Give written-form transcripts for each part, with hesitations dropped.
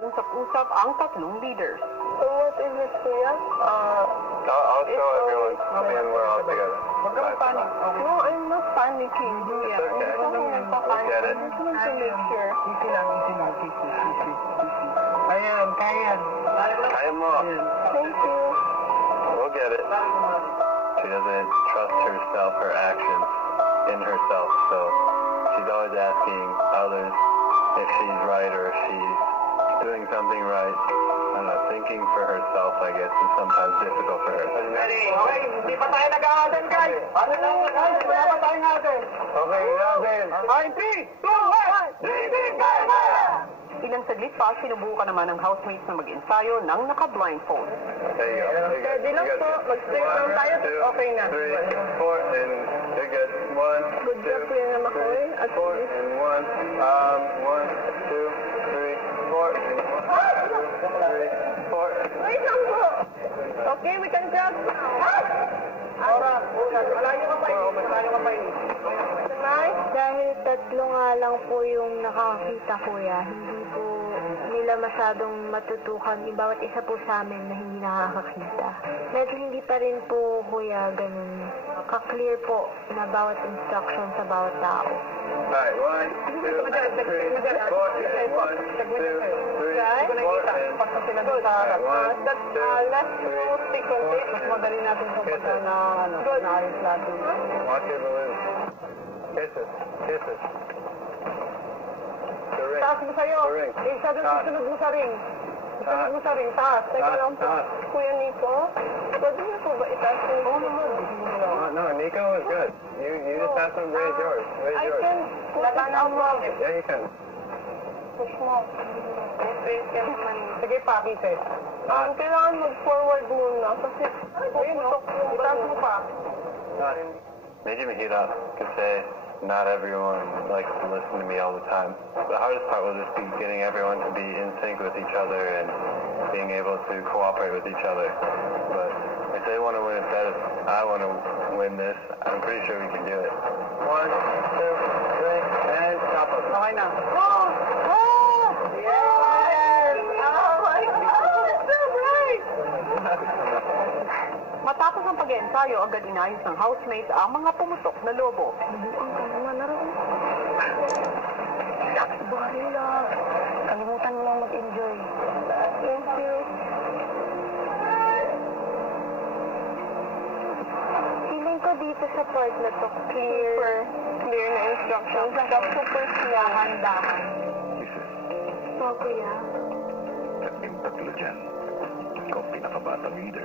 Usap-usap ang tatlong leaders. So what is it, Kuya? I'll show everyone and we're all together. Huwag kang panic. No, I'm not panicking, Kuya. It's okay. I'm not nagpapanik. Get it. I just want to make sure. Easy lang. Ayan, kaya. Kaya mo. Thank you. We'll get it. She doesn't trust herself, her actions in herself, so she's always asking others if she's right or if she's doing something right. I don't know, thinking for herself, I guess, is sometimes difficult for her. Ready? Okay, hindi pa tayo nag-aaten, guys. Ano lang, guys? Wala pa tayong atin. Okay, Robin. Okay, 3, 2, 1. Dreaming Kaya! Ilang saglit pa, sinubukan naman ng housemates na mag-ensayo ng naka-blindfold. There you go. Steady lang po. Mag-stay lang tayo. Okay na. 3, 4, and you're good. 1, Good job, Kuya na Makoy. At 4, and 1. 1, 2, 3, 4, and 1, 2, 3, 4. wait lang po. Okay, we can grab now. Ora, malayo ka pa ini. Dahil tatlo nga lang po yung nakakita, Kuya, hindi po nila masyadong matutukan yung bawat isa po sa amin na hindi nakakakita. Medyo hindi pa rin po, Kuya, ganun ka-clear po na bawat instruction sa bawat tao. Alright, 1, 2, 3, 4, 1, 2, 3, 4, and Pagka sila doon sa harap. Let's do stick on it. Mas madali natin sa pagka na, naayos natin. watch your balloon. Kisses, kisses. The ring. Taas mo sa'yo. The ring. Sunod mo sa ring. Sunod mo sa ring. Taas. Teka lang po. Taas. Kuya Nico, pwede niyo po ba itaas yung... Oo naman. No, Nico is good. You just have to raise yours. Raise I yours. can put it above. Yeah, you can. Push mo. Raise ka naman. Sige pa, kise. Kailangan mag-forward muna kasi puputok yung Itaas mo pa. Medyo mahirap kasi not everyone likes to listen to me all the time. The hardest part will just be getting everyone to be in sync with each other and being able to cooperate with each other. But if they want to win it better, I want to win this, I'm pretty sure we can do it. 1, 2, 3, and stop us. Okay na. Oh! Yes! Oh my God! It's so bright! Matapos ang pag-ensayo, agad inayos ng housemates ang mga pumutok na lobo. Barila. Kalimutan mo lang mag-enjoy. Thank you. Feeling ko dito sa part na to, clear na instructions. Super clear. Dahan-dahan. So, Kuya. Yung tatlo dyan, ikaw pinakabatang leader.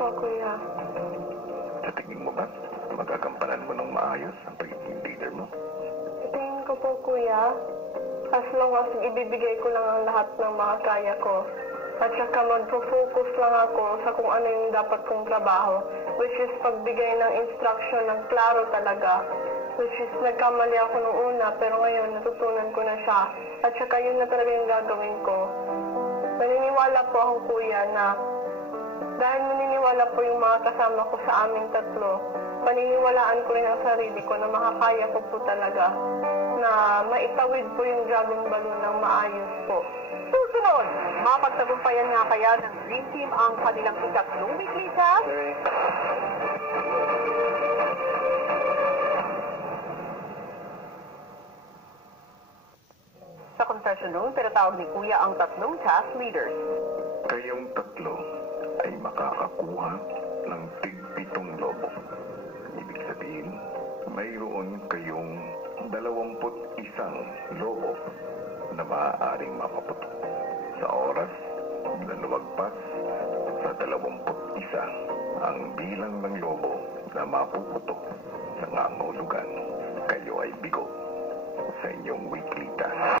So, Kuya. Sa tingin mo ba, magagampanan mo ng maayos ang pagiging leader mo? Tingin ko po, Kuya, as long as ibibigay ko lang ang lahat ng mga kaya ko. At saka magpo-focus lang ako sa kung ano yung dapat kong trabaho, which is pagbigay ng instruction ng klaro talaga. Which is nagkamali ako nung una, pero ngayon natutunan ko na siya. At saka yun na talaga yung gagawin ko. Maniniwala po ako, Kuya, na dahil maniniwala po yung mga kasama ko sa aming tatlo, paniniwalaan ko rin ang sarili ko na makakaya ko po talaga na maitawid po yung dragon balloon ng maayos po. Susunod, mapagtagumpayan nga kaya ng Dream Team ang kanilang ikatlong weekly task? 3. Sa confession room, pinatawag ni Kuya ang tatlong task leaders. Kayong tatlo ay makakakuha ng tig-7 lobo. Ibig sabihin, mayroon kayong 21 lobo na maaaring mapaputok. Sa oras na lumagpas sa 21 ang bilang ng lobo na mapuputok sa ngangulugan, kayo ay bigo sa inyong weekly task.